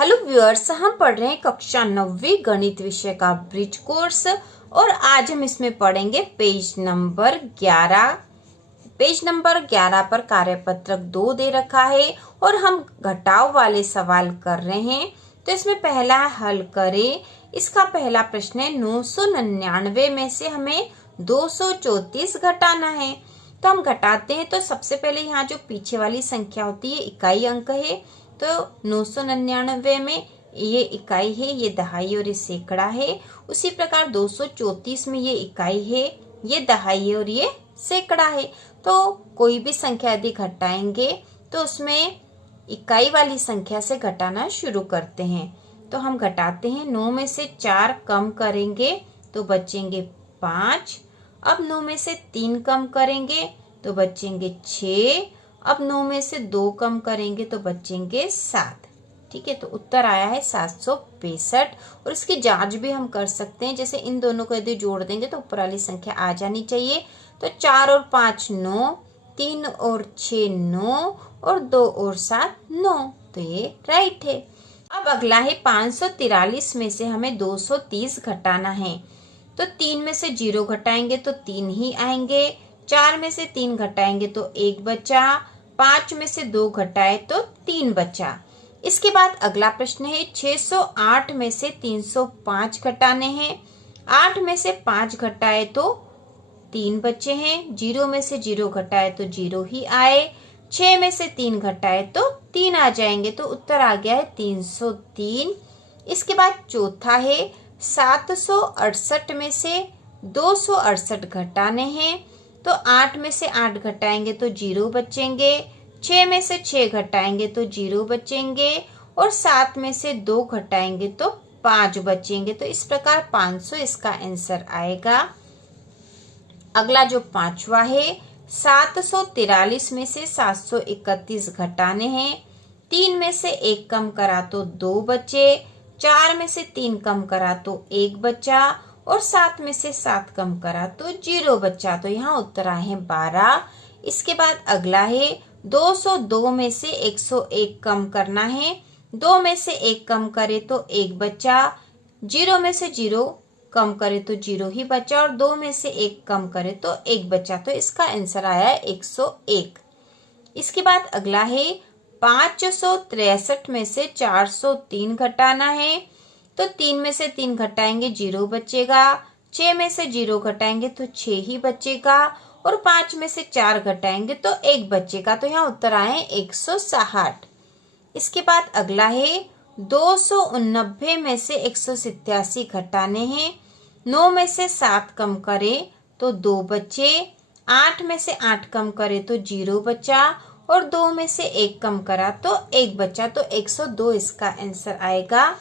Hello viewers, हम पढ़ रहे हैं कक्षा 9वीं गणित विषय का ब्रिज कोर्स और आज हम इसमें पढ़ेंगे पेज नंबर 11। पेज नंबर 11 पर कार्यपत्रक 2 दे रखा है और हम घटाव वाले सवाल कर रहे हैं। तो इसमें पहला हल करें। इसका पहला प्रश्न है 999 में से हमें 234 घटाना है। तो हम घटाते हैं। तो सबसे पहले यहाँ जो पीछे वाली संख्या होती है इकाई अंक है, तो 999 में ये इकाई है, ये दहाई और ये सैकड़ा है। उसी प्रकार 234 में ये इकाई है, ये दहाई है और ये सैकड़ा है। तो कोई भी संख्या यदि घटाएंगे तो उसमें इकाई वाली संख्या से घटाना शुरू करते हैं। तो हम घटाते हैं। 9 में से 4 कम करेंगे तो बचेंगे 5। अब 9 में से 3 कम करेंगे तो बचेंगे 6। अब 9 में से 2 कम करेंगे तो बचेंगे 7। ठीक है, तो उत्तर आया है 765। और इसकी जांच भी हम कर सकते हैं। जैसे इन दोनों को यदि जोड़ देंगे तो ऊपर वाली संख्या आ जानी चाहिए। तो 4 और 5 9, 3 और 6 9 और 2 और 7 9। तो ये राइट है। अब अगला है 543 में से हमें 230 घटाना है। तो 3 में से 0 घटाएंगे तो 3 ही आएंगे। 4 में से 3 घटाएंगे तो 1 बचा। 5 में से 2 घटाए तो 3 बचा। इसके बाद अगला प्रश्न है 608 में से 305 घटाने हैं। 8 में से 5 घटाए तो 3 बचे हैं। 0 में से 0 घटाए तो 0 ही आए। 6 में से 3 घटाए तो 3 आ जाएंगे। तो उत्तर आ गया है 303। इसके बाद चौथा है 768 में से 268 घटाने हैं। तो 8 में से 8 घटाएंगे तो 0 बचेंगे। 6 में से 6 घटाएंगे तो 0 बचेंगे और 7 में से 2 घटाएंगे तो 5 बचेंगे। तो इस प्रकार 500 इसका आंसर आएगा। अगला जो पांचवा है 743 में से 731 घटाने हैं। 3 में से 1 कम करा तो 2 बचे। 4 में से 3 कम करा तो 1 बचा और 7 में से 7 कम करा तो 0 बचा। तो यहाँ उत्तर आए हैं 12। इसके बाद अगला है 202 में से 101 कम करना है। 2 में से 1 कम करे तो 1 बचा। 0 में से 0 कम करे तो 0 ही बचा और 2 में से 1 कम करे तो 1 बचा। तो इसका आंसर आया है 101। इसके बाद अगला है 563 में से 403 घटाना है। तो 3 में से 3 घटाएंगे 0 बचेगा। 6 में से 0 घटाएंगे तो 6 ही बचेगा और 5 में से 4 घटाएंगे तो 1 बचेगा। तो यहाँ उत्तर आए 160। इसके बाद अगला है 289 में से 187 घटाने हैं। 9 में से 7 कम करे तो 2 बचे। 8 में से 8 कम करे तो 0 बचा और 2 में से 1 कम करा तो 1 बचा। तो 102 इसका आंसर आएगा।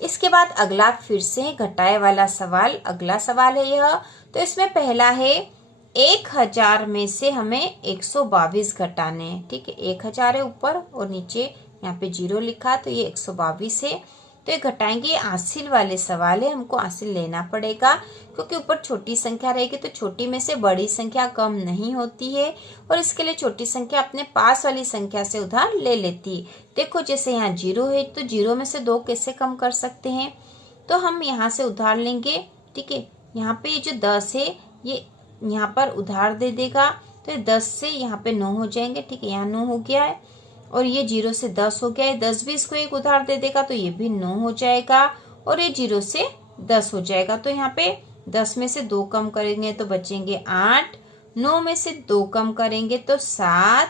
इसके बाद अगला फिर से घटाए वाला सवाल, अगला सवाल है यह। तो इसमें पहला है 1000 में से हमें 122 घटाने हैं। ठीक है, 1000 है ऊपर और नीचे यहाँ पे 0 लिखा, तो ये 122 है। तो ये घटाएंगे। ये आंसिल वाले सवाल है, हमको आंसिल लेना पड़ेगा क्योंकि ऊपर छोटी संख्या रहेगी तो छोटी में से बड़ी संख्या कम नहीं होती है और इसके लिए छोटी संख्या अपने पास वाली संख्या से उधार ले लेती है। देखो जैसे यहाँ 0 है तो 0 में से 2 कैसे कम कर सकते हैं, तो हम यहाँ से उधार लेंगे। ठीक है, यहाँ पे ये जो 10 है ये यहाँ पर उधार दे देगा। तो 10 से यहाँ पे 9 हो जाएंगे। ठीक है, यहाँ 9 हो गया है और ये 0 से 10 हो गया है। 10 भी इसको एक उधार दे देगा तो ये भी 9 हो जाएगा और ये 0 से 10 हो जाएगा। तो यहाँ पे 10 में से 2 कम करेंगे तो बचेंगे 8। 9 में से 2 कम करेंगे तो 7।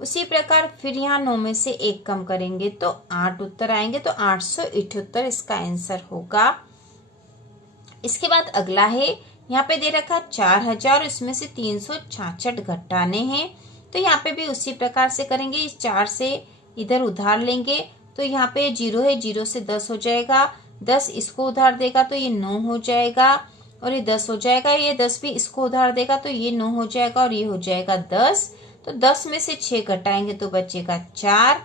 उसी प्रकार फिर यहाँ 9 में से 1 कम करेंगे तो 8 उत्तर आएंगे। तो 878 इसका आंसर होगा। इसके बाद अगला है यहाँ पे दे रखा 4000, इसमें से 366 घटाने हैं। तो यहाँ पे भी उसी प्रकार से करेंगे। इस 4 से इधर उधार लेंगे तो यहाँ पे 0 है, 0 से 10 हो जाएगा। 10 इसको उधार देगा तो ये 9 हो जाएगा और ये 10 हो जाएगा। ये 10 भी इसको उधार देगा तो ये 9 हो जाएगा और ये हो जाएगा 10। तो 10 में से 6 घटाएंगे तो बचेगा 4।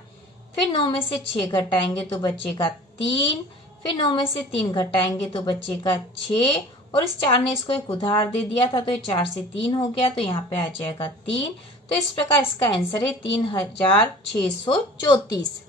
फिर 9 में से 6 घटाएंगे तो बचेगा 3। फिर 9 में से 3 घटाएंगे तो बचेगा 6 और इस 4 ने इसको एक उधार दे दिया था तो ये 4 से 3 हो गया। तो यहाँ पे आ जाएगा 3। तो इस प्रकार इसका आंसर है 3634।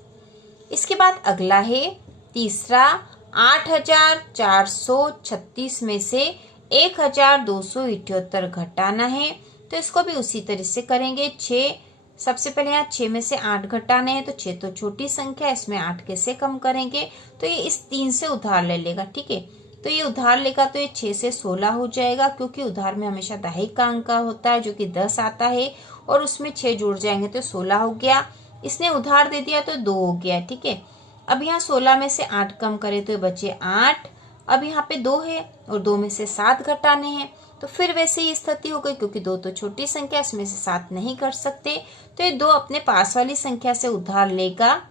इसके बाद अगला है तीसरा, 8,436 में से 1,278 घटाना है। तो इसको भी उसी तरह से करेंगे। 6 सबसे पहले यहाँ 6 में से 8 घटाने हैं, तो 6 तो छोटी संख्या, इसमें 8 कैसे कम करेंगे, तो ये इस 3 से उधार ले लेगा। ठीक है, तो ये उधार लेगा तो ये 6 से 16 हो जाएगा, क्योंकि उधार में हमेशा दहाई का अंक होता है जो कि 10 आता है, और उसमें 6 जुड़ जाएंगे तो 16 हो गया। इसने उधार दे दिया तो 2 हो गया। ठीक है, अब यहाँ 16 में से 8 कम करे तो बचे 8। अब यहाँ पे 2 है और 2 में से 7 घटाने हैं, तो फिर वैसे ही स्थिति हो गई, क्योंकि 2 तो छोटी संख्या, इसमें से 7 नहीं कर सकते, तो ये 2 अपने पास वाली संख्या से उधार लेगा,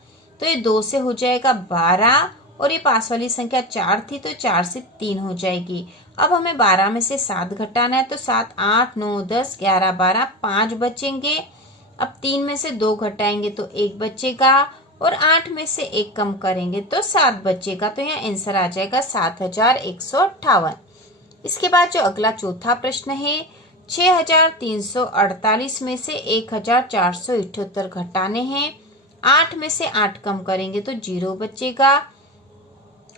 तो ये 2 से हो जाएगा 12, और ये पास वाली संख्या 4 थी तो 4 से 3 हो जाएगी। अब हमें 12 में से 7 घटाना है, तो 7, 8, 9, 10, 11, 12, 5 बचेंगे। अब 3 में से 2 घटाएंगे तो 1 बचेगा, और 8 में से 1 कम करेंगे तो 7 बचेगा। तो यहाँ आंसर आ जाएगा 7,158। इसके बाद जो अगला चौथा प्रश्न है, 6,348 में से 1,478 घटाने हैं। 8 में से 8 कम करेंगे तो 0 बचेगा।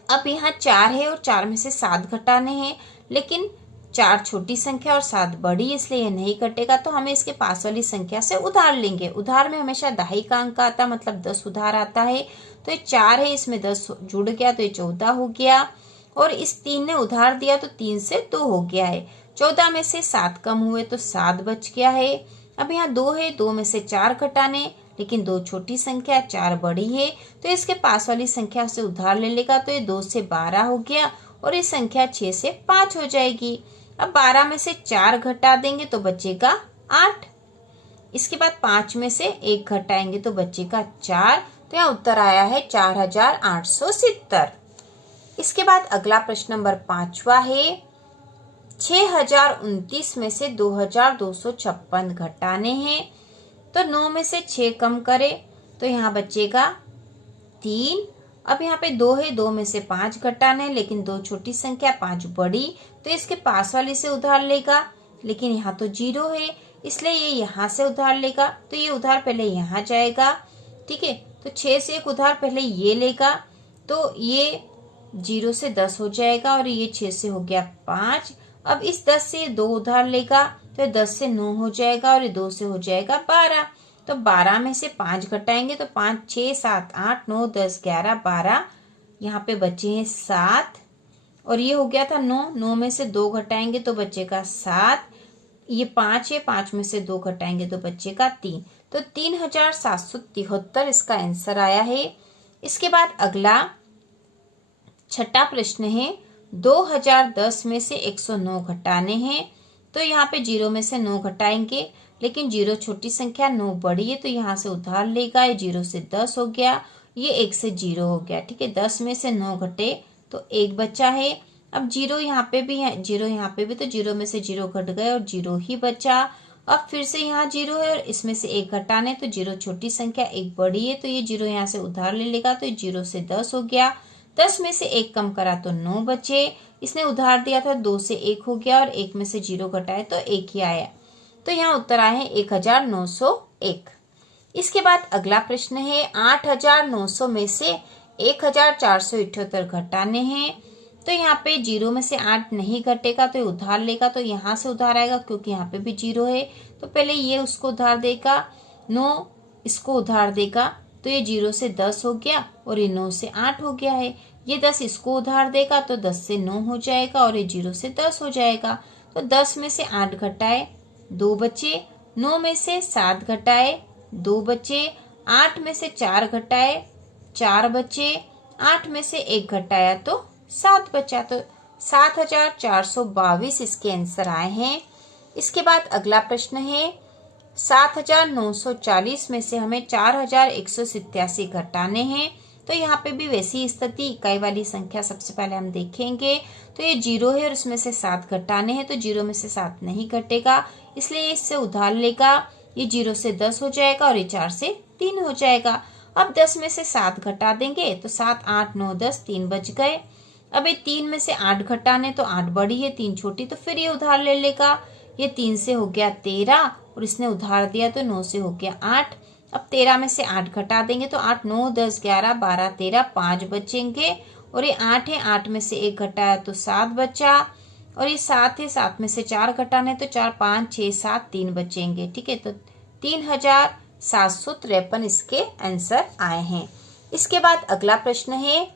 अब यहाँ 4 है और 4 में से 7 घटाने हैं, लेकिन 4 छोटी संख्या और 7 बड़ी, इसलिए ये नहीं कटेगा, तो हमें इसके पास वाली संख्या से उधार लेंगे। उधार में हमेशा दहाई का अंक आता, मतलब 10 उधार आता है, तो ये 4 है, इसमें 10 जुड़ गया तो ये 14 हो गया, और इस 3 ने उधार दिया तो 3 से 2 हो गया है। 14 में से 7 कम हुए तो 7 बच गया है। अब यहाँ 2 है, 2 में से 4 घटाने, लेकिन 2 छोटी संख्या, 4 बड़ी है, तो इसके पास वाली संख्या से उधार ले लेगा, तो ये 2 से 12 हो गया, और ये संख्या 6 से 5 हो जाएगी। अब 12 में से 4 घटा देंगे तो बचेगा 8। इसके बाद 5 में से 1 घटाएंगे तो बचेगा 4। तो यहाँ उत्तर आया है 4,870। इसके बाद अगला प्रश्न नंबर 5वां है, 6,029 में से 2,256 घटाने हैं। तो 9 में से 6 कम करे तो यहाँ बचेगा 3। अब यहाँ पे 2 है, 2 में से 5 घटाने हैं, लेकिन 2 छोटी संख्या, 5 बड़ी, तो इसके पास वाले से उधार लेगा, लेकिन यहाँ तो 0 है, इसलिए ये यहाँ से उधार लेगा, तो ये उधार पहले यहाँ जाएगा। ठीक है, तो 6 से एक उधार पहले ये लेगा, तो ये 0 से 10 हो जाएगा, और ये 6 से हो गया 5। अब इस 10 से 2 उधार लेगा, तो 10 से 9 हो जाएगा, और ये 2 से हो जाएगा 12। तो 12 में से 5 घटाएंगे तो 5, 6, 7, 8, 9, 10, 11, 12, यहाँ पे बचे हैं 7, और ये हो गया था 9। 9 में से 2 घटाएंगे तो बचेगा 7। ये 5 है, 5 में से 2 घटाएंगे तो बचेगा 3। तो 3,773 इसका आंसर आया है। इसके बाद अगला छठा प्रश्न है, 2010 में से 109 घटाने हैं। तो यहाँ पे 0 में से 9 घटाएंगे, लेकिन 0 छोटी संख्या, 9 बड़ी है, तो यहाँ से उधार लेगा। ये 0 से 10 हो गया, ये 1 से 0 हो गया। ठीक है, 10 में से 9 घटे तो 1 बचा है। अब 0 यहाँ पे भी है, 0 यहाँ पे भी, तो 0 में से 0 घट गए और 0 ही बचा। अब फिर से यहाँ 0 है और इसमें से 1 घटाने, तो 0 छोटी संख्या, 1 बड़ी है, तो ये 0 यहाँ से उधार ले लेगा, तो 0 से 10 हो गया। 10 में से 1 कम करा तो 9 बचे। इसने उधार दिया था, 2 से 1 हो गया, और 1 में से 0 घटाए तो 1 ही आया। तो यहाँ उत्तर आए हैं 1,901। इसके बाद अगला प्रश्न है, 8,900 में से 1,478 घटाने हैं। तो यहाँ पे 0 में से 8 नहीं घटेगा, तो ये उधार लेगा, तो यहाँ से उधार आएगा, क्योंकि यहाँ पे भी 0 है, तो पहले ये उसको उधार देगा, 9 इसको उधार देगा, तो ये 0 से 10 हो गया, और ये 9 से 8 हो गया है। ये 10 इसको उधार देगा, तो 10 से 9 हो जाएगा, और ये 0 से 10 हो जाएगा। तो 10 में से 8 घटाए 2 बचे, 9 में से 7 घटाए 2 बचे, 8 में से 4 घटाए 4 बचे, 8 में से 1 घटाया तो 7 बचा। तो 7,422 इसके आंसर आए हैं। इसके बाद अगला प्रश्न है, 7,940 में से हमें 4,187 घटाने हैं। तो यहाँ पे भी वैसी स्थिति, इकाई वाली संख्या सबसे पहले हम देखेंगे। तो ये 0 है और इसमें से 7 घटाने हैं, तो 0 में से 7 नहीं घटेगा, इसलिए इससे उधार लेगा। ये 0 से 10 हो जाएगा, और ये 4 से 3 हो जाएगा। अब 10 में से 7 घटा देंगे तो 7, 8, 9, 10, 3 बच गए। अब ये 3 में से 8 घटाने, तो 8 बड़ी है, 3 छोटी, तो फिर ये उधार ले लेगा। ये 3 से हो गया 13, और इसने उधार दिया तो 9 से हो गया 8। अब 13 में से 8 घटा देंगे तो 8 9 10 11 12 13 5 बचेंगे। और ये 8 है, 8 में से 1 घटाया तो 7 बचा। और ये 7 है, 7 में से 4 घटाने तो 4 5 6 7 3 बचेंगे। ठीक है, तो 3753 इसके आंसर आए हैं। इसके बाद अगला प्रश्न है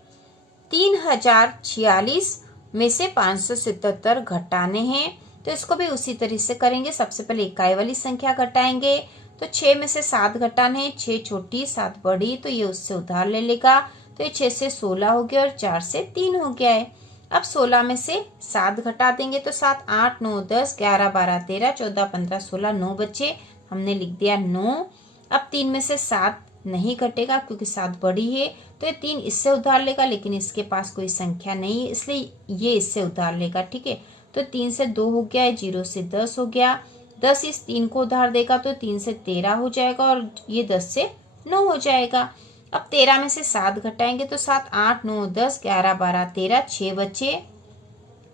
3046 में से 577 घटाने हैं। तो इसको भी उसी तरह से करेंगे। सबसे पहले इकाई वाली संख्या घटाएंगे। तो 6 में से 7 घटाने हैं, 6 छोटी 7 बड़ी, तो ये उससे उधार ले लेगा। तो ये 6 से 16 हो गया और 4 से 3 हो गया है। अब 16 में से 7 घटा देंगे तो 7 8 9 10 11 12 13 14 15 16 9 बचे, हमने लिख दिया 9। अब 3 में से 7 नहीं घटेगा क्योंकि 7 बड़ी है, तो ये 3 इससे उधार लेगा, लेकिन इसके पास कोई संख्या नहीं है इसलिए ये इससे उधार लेगा। ठीक है, तो 3 से 2 हो गया है, 0 से 10 हो गया। 10 इस 3 को उधार देगा तो 3 से 13 हो जाएगा और ये 10 से 9 हो जाएगा। अब 13 में से 7 घटाएंगे तो 7 8 9 10 11 12 13 6 बचे।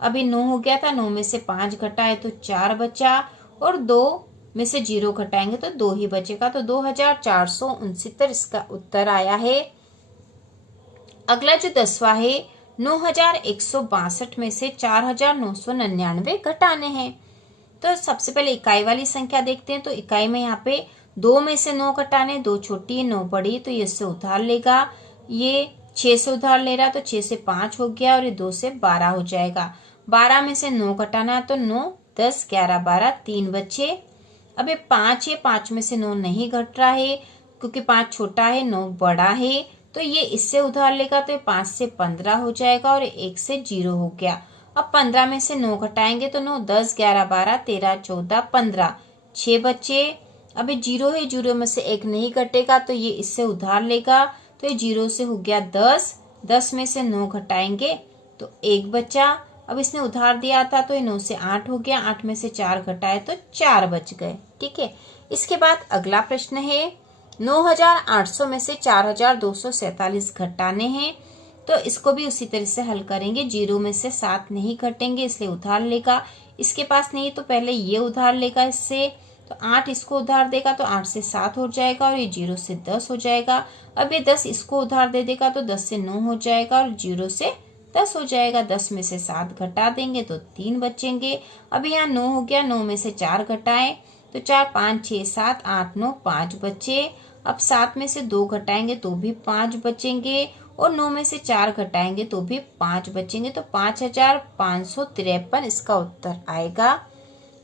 अभी 9 हो गया था, 9 में से 5 घटाए तो 4 बचा। और 2 में से 0 घटाएंगे तो 2 ही बचेगा। तो 2469 इसका उत्तर आया है। अगला जो 10वां है 9162 में से 4999 घटाने हैं। तो सबसे पहले इकाई वाली संख्या देखते हैं। तो इकाई में यहाँ पे 2 में से 9 घटाने, 2 छोटी 9 बड़ी, तो ये इससे उधार लेगा। ये 6 से उधार ले रहा तो 6 से 5 हो गया और ये 2 से 12 हो जाएगा। 12 में से 9 घटाना है तो 9 10 11 12 3 बचे। अब ये 5 है, 5 में से 9 नहीं घट रहा है क्योंकि 5 छोटा है 9 बड़ा है, तो ये इससे उधार लेगा तो ये 5 से 15 हो जाएगा और 1 से 0 हो गया। अब 15 में से 9 घटाएंगे तो 9 10 11 12 13 14 15 6 बचे। अब ये 0 है, 0 में से 1 नहीं घटेगा तो ये इससे उधार लेगा, तो ये 0 से हो गया 10। 10 में से 9 घटाएंगे तो 1 बचा। अब इसने उधार दिया था तो ये 9 से 8 हो गया। 8 में से 4 घटाए तो 4 बच गए। ठीक है, इसके बाद अगला प्रश्न है 9800 में से 4247 घटाने हैं। तो इसको भी उसी तरह से हल करेंगे। 0 में से 7 नहीं घटेंगे इसलिए उधार लेगा, इसके पास नहीं तो पहले ये उधार लेगा इससे, तो 8 इसको उधार देगा तो 8 से 7 हो जाएगा और ये 0 से 10 हो जाएगा। अब ये 10 इसको उधार दे देगा तो 10 से 9 हो जाएगा और 0 से 10 हो जाएगा। 10 में से 7 घटा देंगे तो 3 बचेंगे। अब यहाँ 9 हो गया, 9 में से 4 घटाएं तो 4 5 6 7 8 9 5 बचे। अब 7 में से 2 घटाएंगे तो भी 5 बचेंगे और 9 में से 4 घटाएंगे तो भी 5 बचेंगे। तो 5553 इसका उत्तर आएगा।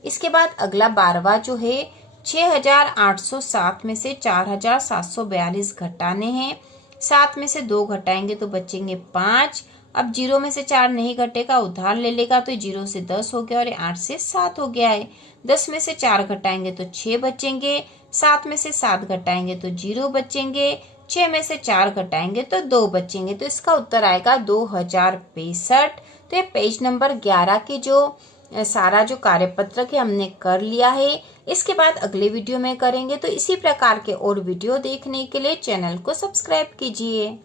इसके बाद अगला 12वां जो है 6807 में से 4742 घटाने हैं। 7 में से 2 घटाएंगे तो बचेंगे 5। अब 0 में से 4 नहीं घटेगा, उधार ले लेगा तो 0 से 10 हो गया और 8 से 7 हो गया है। 10 में से 4 घटाएंगे तो 6 बचेंगे। 7 में से 7 घटाएंगे तो 0 बचेंगे। 6 में से 4 घटाएंगे तो 2 बचेंगे। तो इसका उत्तर आएगा 2065। तो ये पेज नंबर 11 की जो सारा जो कार्यपत्रक है हमने कर लिया है। इसके बाद अगले वीडियो में करेंगे। तो इसी प्रकार के और वीडियो देखने के लिए चैनल को सब्सक्राइब कीजिए।